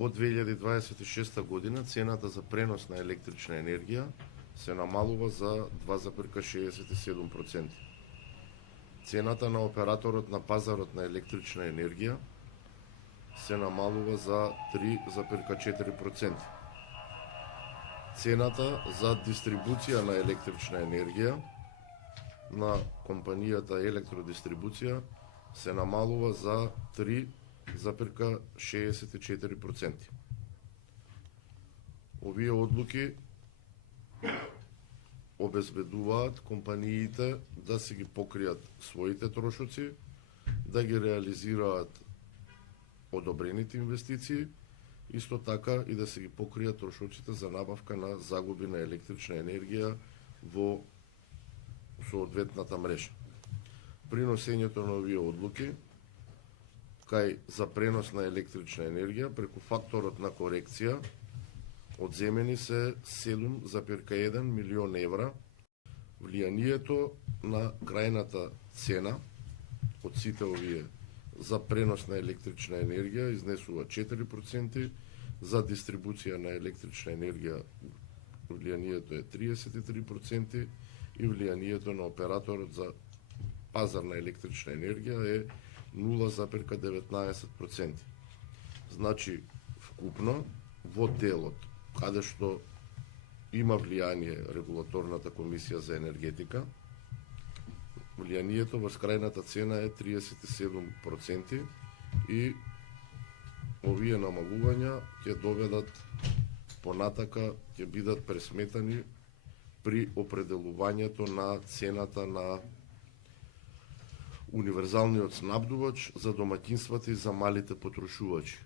Во 2026 година цената за пренос на електрична енергија се намалува за 2,67%. Цената на операторот на пазарот на електрична енергија се намалува за 3,4%. Цената за дистрибуција на електрична енергија на компанијата Електродистрибуција се намалува за 3,64%. Овие одлуки обезбедуваат компаниите да си ги покријат своите трошоци, да ги реализираат одобрените инвестиции, исто така и да се ги покријат трошоците за набавка на загуби на електрична енергија во соодветната мрежа. Приносењето на овие одлуки кај за пренос на електрична енергија преку факторот на корекција одземени се 7,1 милион евра. Влијанието на крајната цена од сите овие за пренос на електрична енергија изнесува 4%, за дистрибуција на електрична енергија влијанието е 33% и влијанието на операторот за пазар на електрична енергија е 0,19%. Значи, вкупно, во делот, каде што има влијание регулаторната комисија за енергетика, влијанието врз крајната цена е 37% и овие намалувања ќе доведат понатака, ќе бидат пресметани при определувањето на цената на универзалниот снабдувач за домаќинствата и за малите потрошувачи.